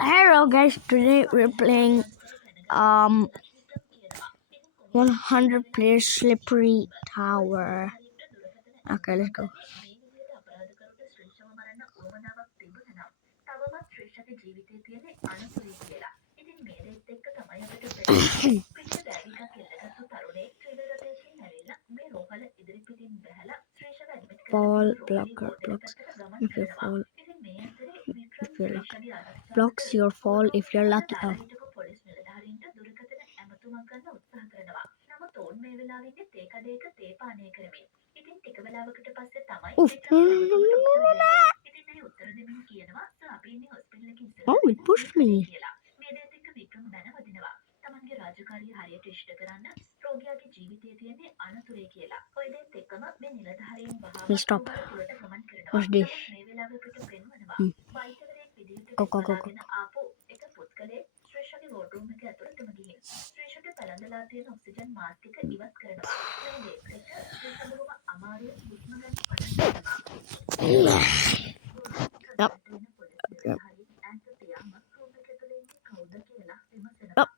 Hello guys, today we're playing 100 player slippery tower. Okay, let's go. Fall blocker blocks if you fall. If you're lucky, blocks your fall if you're lucky. Oh. Oof. Oh, it pushed me. Me stop. What's this? Go, go, go, go. Yep. Yep. Yep.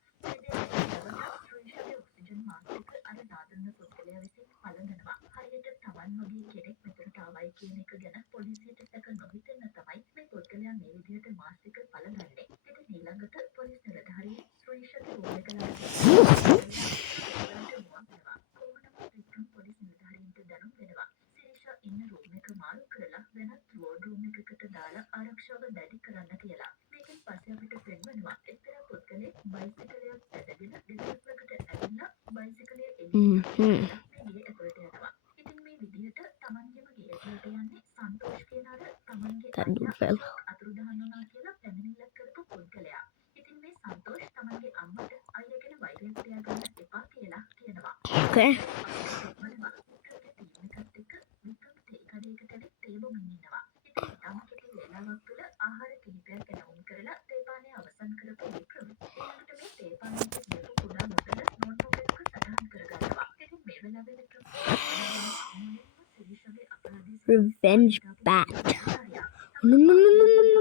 That dude fell. Okay. Revenge bat. No, no, no, no, no, no, no,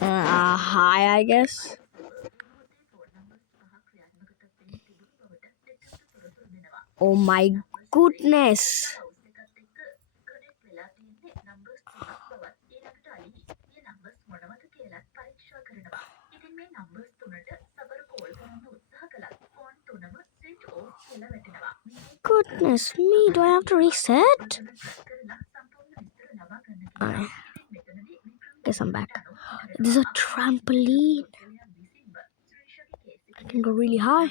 no, hi, I guess. Oh my goodness. Goodness me, do I have to reset? Alright. Guess I'm back. There's a trampoline. I can go really high.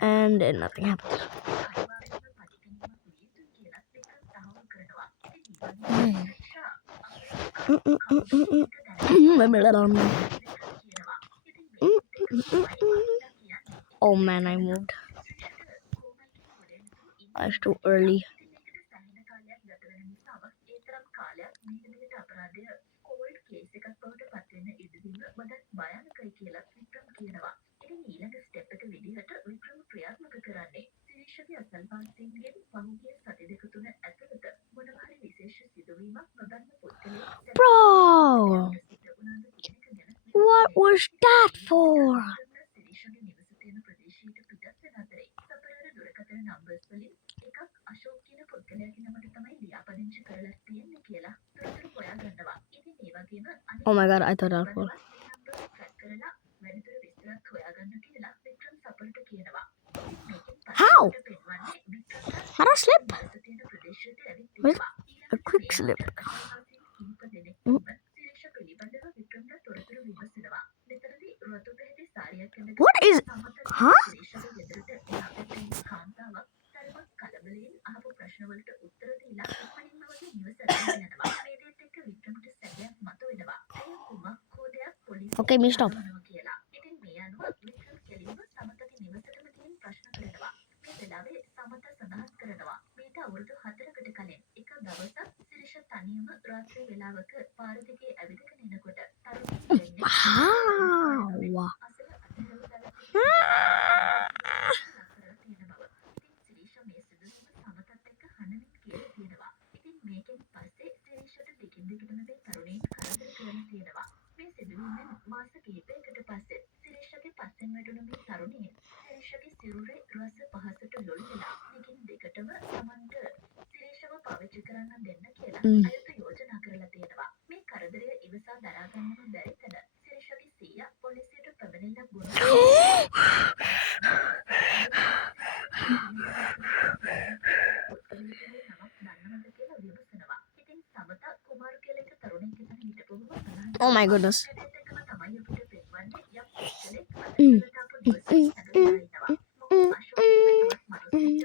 And then nothing happens. Oh man, I moved. It's too early. Bro, what was that for? Oh my god, I thought that was. How? How did I slip? Wait, a quick slip. What is? Huh? Okay, me stop. Wow. Mm. Oh my goodness. Mm. Mm, mm, mm, mm.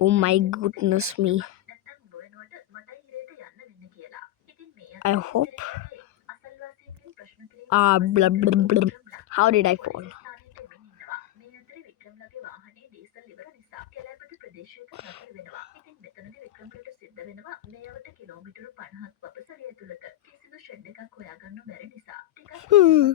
Oh my goodness me. I hope. Blah, blah, blah. How did I fall? Hmm.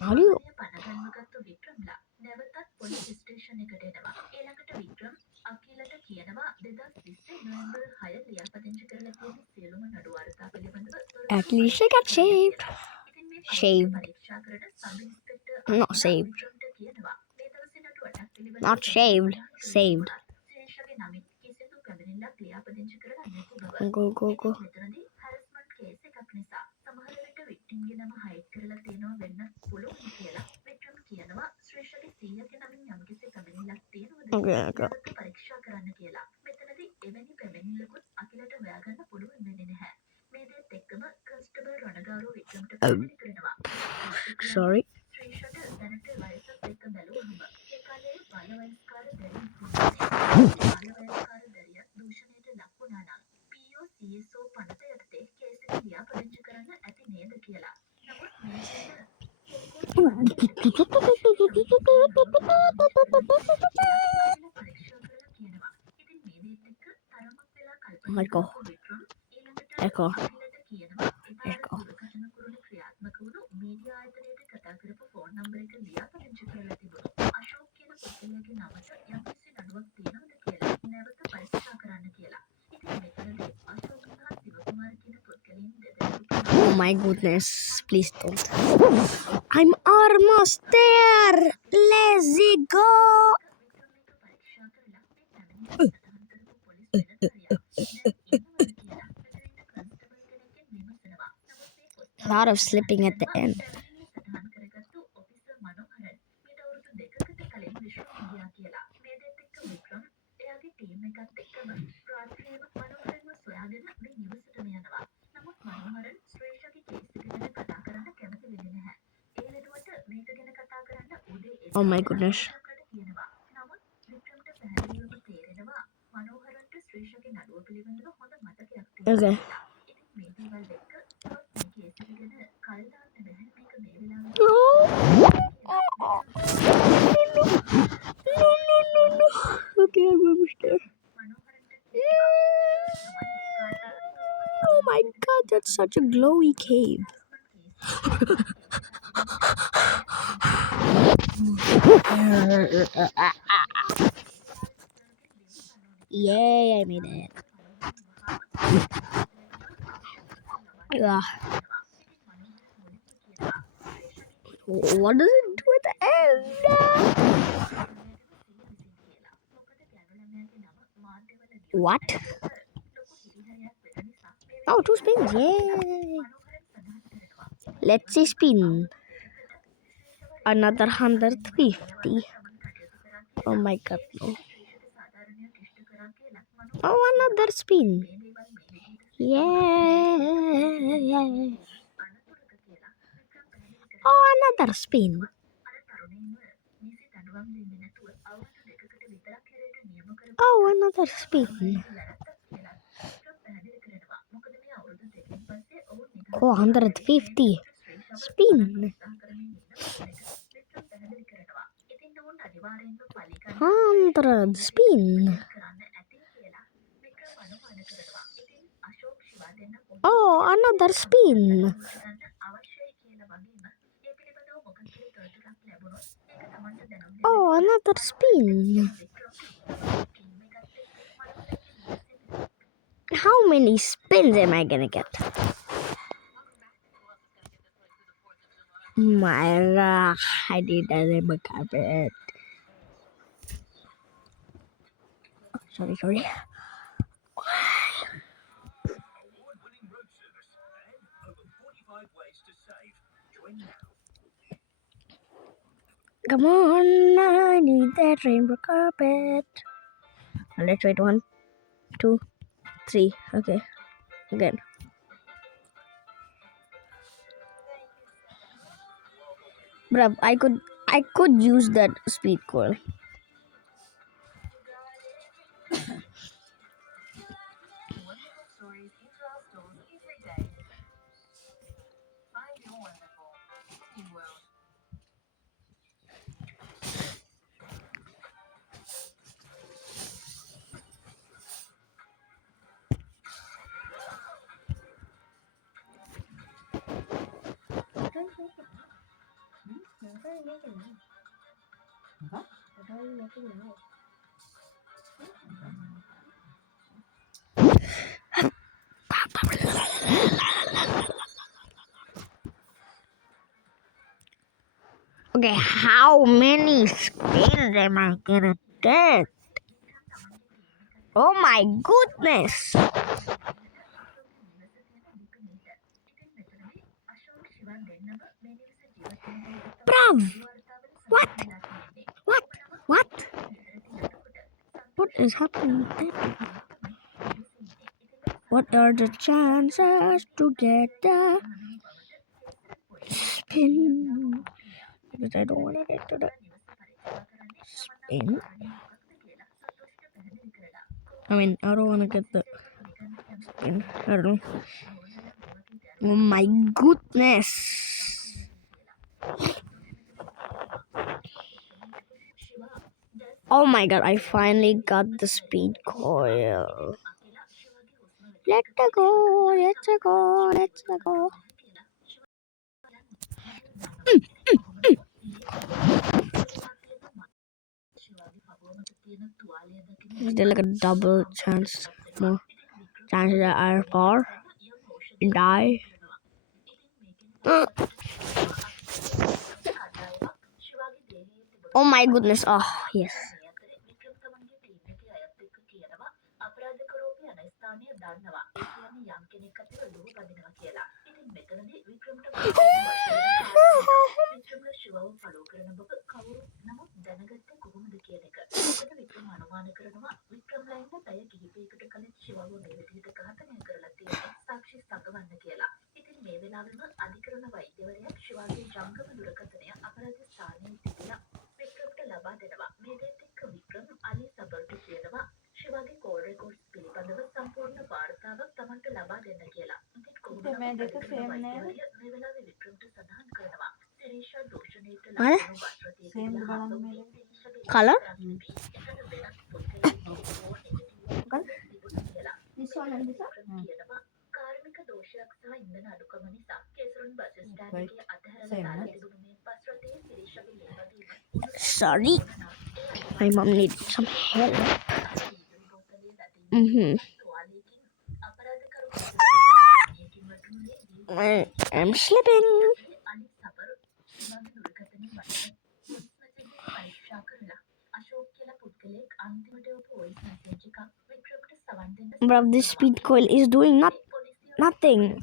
How do you? Alicia got shaved. Shaved. Not saved. Not shaved. Saved. Go, go, go. Okay, go. Sorry. Echo. Echo. Echo. Oh my goodness. Please don't. I'm almost there. Let's go. A lot of slipping at the end. Oh my goodness. Okay. No. Okay, I'm almost there. Oh my god, that's such a glowy cave. Yay, I made it. Yeah. What does it do at the end? What? Oh, 2 spins. Yay. Let's see spin. Another 150. Oh my god, no. Oh, another spin. Yay. Oh, another spin. Oh, another spin. Oh, 150. Spin. 100. Spin. Oh, another spin. Oh, another spin. How many spins am I gonna get? My God, I did a ribbon carpet. Sorry. Come on, I need that rainbow carpet. Let's wait 1, 2, 3. Okay, again. Bruv, I could use that speed coil. Okay, how many spins am I gonna get? Oh my goodness! Bruv! What? What is happening there? What are the chances to get the spin? Because I don't want to get to the spin. I don't want to get the spin. I don't know. Oh my goodness. Oh my god, I finally got the speed coil. Let's go. Is there like a double chance? More chances that I fall and die? Oh my goodness. Oh, yes. What? Color? This one and this one? Sorry, my mom needs some help. I'm slipping. But this speed coil is doing nothing.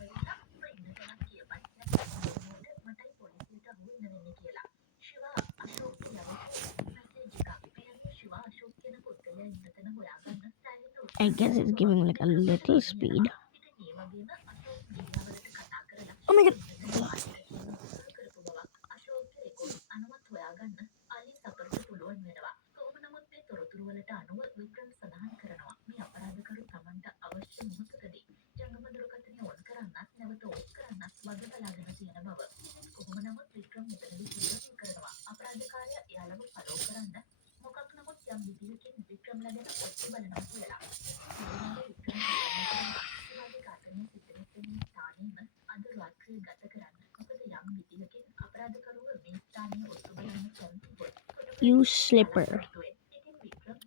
I guess it's giving like a little speed. Oh my god. Use slipper.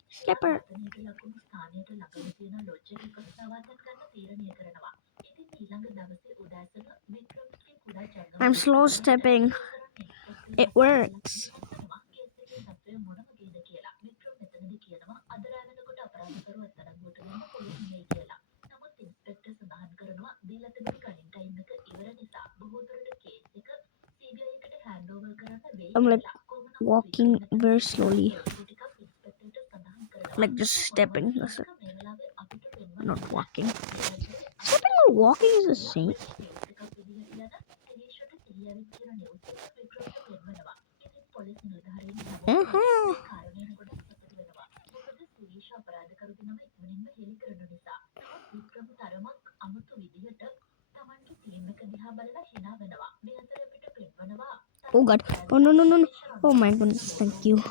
Slipper. I'm slow stepping. It works. I'm like walking very slowly, like just stepping. That's it. Not walking. Stepping or walking is the same. Uh-huh. Oh god. Oh no no no no. Oh my goodness. Thank you.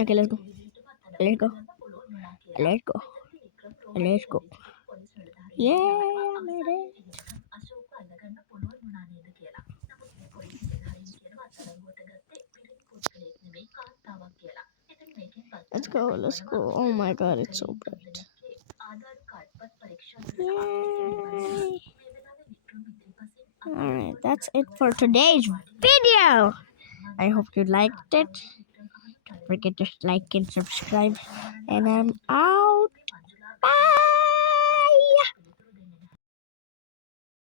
Okay, let's go. Let's go. Let's go. Let's go. Yeah, I made it. Let's go. Let's go. Oh my god, it's so bright. Yay. Alright, that's it for today's video. I hope you liked it. Don't forget to like and subscribe. And I'm out.